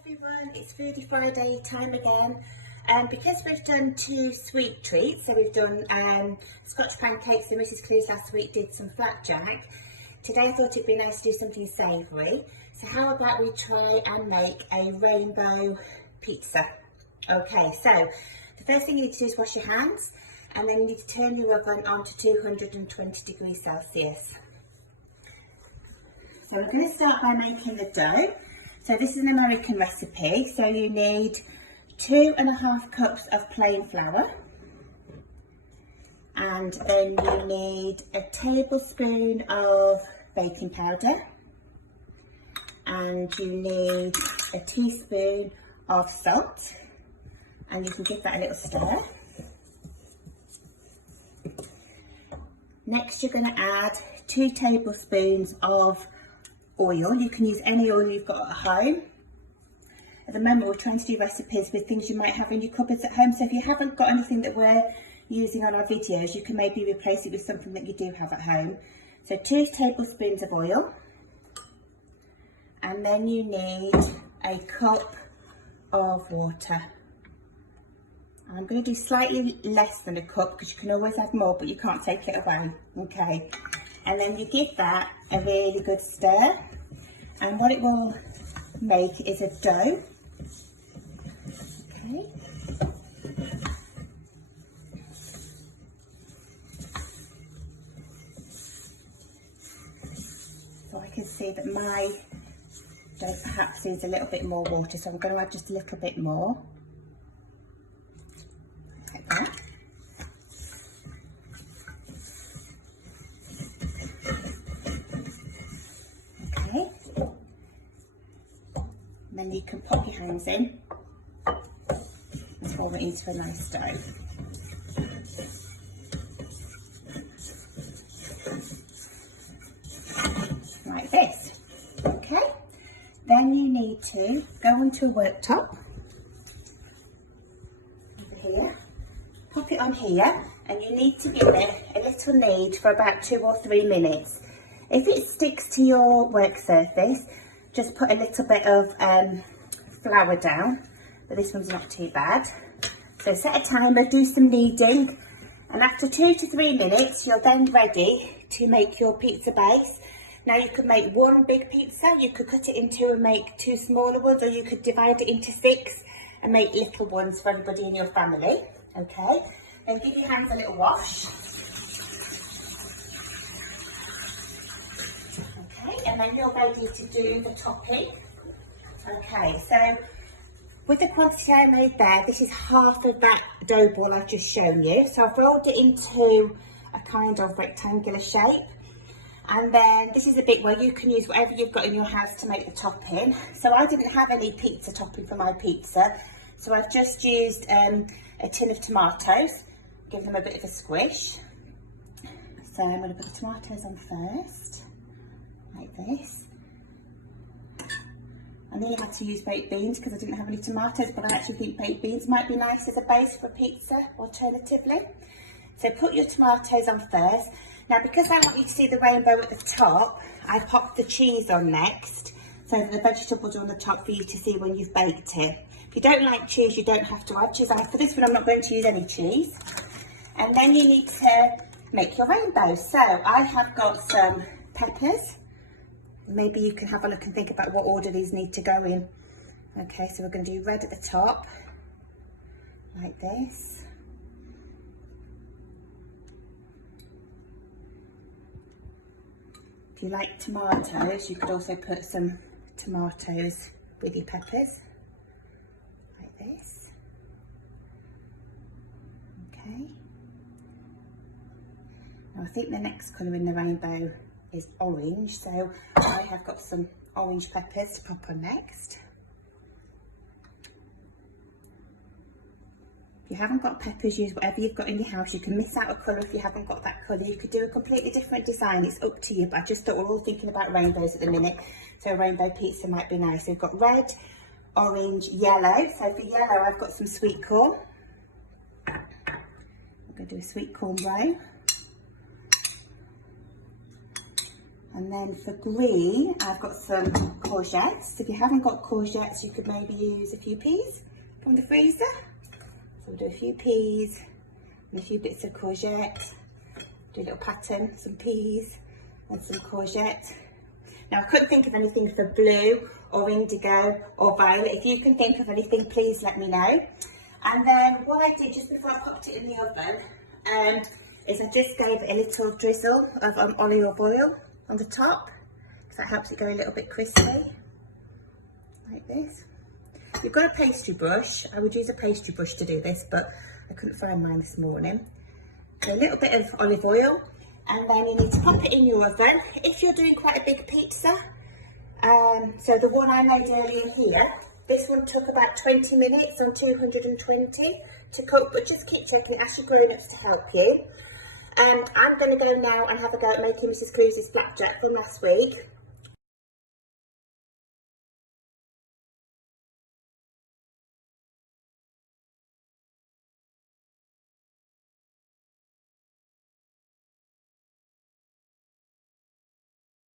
everyone, it's Foodie Friday time again. Because we've done 2 sweet treats, so we've done Scotch pancakes and Mrs. Clues last week did some flapjack. Today I thought it'd be nice to do something savoury. So how about we try and make a rainbow pizza? Okay, so the first thing you need to do is wash your hands, and then you need to turn your oven on to 220 degrees Celsius. So we're going to start by making the dough. So this is an American recipe, so you need 2½ cups of plain flour, and then you need a tablespoon of baking powder, and you need a teaspoon of salt, and you can give that a little stir. Next you're going to add 2 tablespoons of oil. You can use any oil you've got at home. At the moment we're trying to do recipes with things you might have in your cupboards at home, so if you haven't got anything that we're using on our videos, you can maybe replace it with something that you do have at home. So 2 tablespoons of oil, and then you need a cup of water. I'm going to do slightly less than a cup because you can always add more, but you can't take it away. Okay, and then you give that a really good stir, and what it will make is a dough. Okay. So I can see that my dough perhaps needs a little bit more water, so I'm going to add just a little bit more. Like that. Okay. And then you can pop your hands in and form it into a nice dough. Like this. Okay. Then you need to go onto a worktop over here, pop it on here, and you need to give it a little knead for about 2 or 3 minutes. If it sticks to your work surface, just put a little bit of flour down, but this one's not too bad. So set a timer, do some kneading, and after 2 to 3 minutes, you're then ready to make your pizza base. Now you could make 1 big pizza, you could cut it in 2 and make 2 smaller ones, or you could divide it into 6 and make little ones for everybody in your family. Okay, then give your hands a little wash. Okay, and then you're ready to do the topping. Okay, so with the quantity I made there, this is half of that dough ball I've just shown you. So I've rolled it into a kind of rectangular shape. And then this is the bit where you can use whatever you've got in your house to make the topping. So I didn't have any pizza topping for my pizza, so I've just used a tin of tomatoes, give them a bit of a squish. So I'm going to put the tomatoes on first, like this. I nearly had to use baked beans because I didn't have any tomatoes, but I actually think baked beans might be nice as a base for pizza alternatively. So put your tomatoes on first. Now because I want you to see the rainbow at the top, I popped the cheese on next, so that the vegetables are on the top for you to see when you've baked it. If you don't like cheese, you don't have to add cheese. For this one I'm not going to use any cheese. And then you need to make your rainbow. So I have got some peppers. Maybe you can have a look and think about what order these need to go in. Okay, so we're going to do red at the top, like this. If you like tomatoes, you could also put some tomatoes with your peppers, like this. Okay. Now I think the next colour in the rainbow is orange, so I have got some orange peppers to pop on next. If you haven't got peppers, use whatever you've got in your house. You can miss out a colour if you haven't got that colour. You could do a completely different design, it's up to you, but I just thought we're all thinking about rainbows at the minute, so a rainbow pizza might be nice. So we've got red, orange, yellow. So for yellow I've got some sweet corn. I'm going to do a sweet corn roe. And then for green, I've got some courgettes. If you haven't got courgettes, you could maybe use a few peas from the freezer. So we'll do a few peas and a few bits of courgette. Do a little pattern, some peas and some courgette. Now I couldn't think of anything for blue or indigo or violet. If you can think of anything, please let me know. And then what I did just before I popped it in the oven is I just gave it a little drizzle of olive oil on the top, because that helps it go a little bit crispy, like this. You've got a pastry brush. I would use a pastry brush to do this, but I couldn't find mine this morning. So a little bit of olive oil, and then you need to pop it in your oven. If you're doing quite a big pizza, so the one I made earlier here, this one took about 20 minutes on 220 to cook, but just keep checking it, ask your grown-ups to help you. I'm going to go now and have a go at making Mrs. Cruise's flapjack from last week.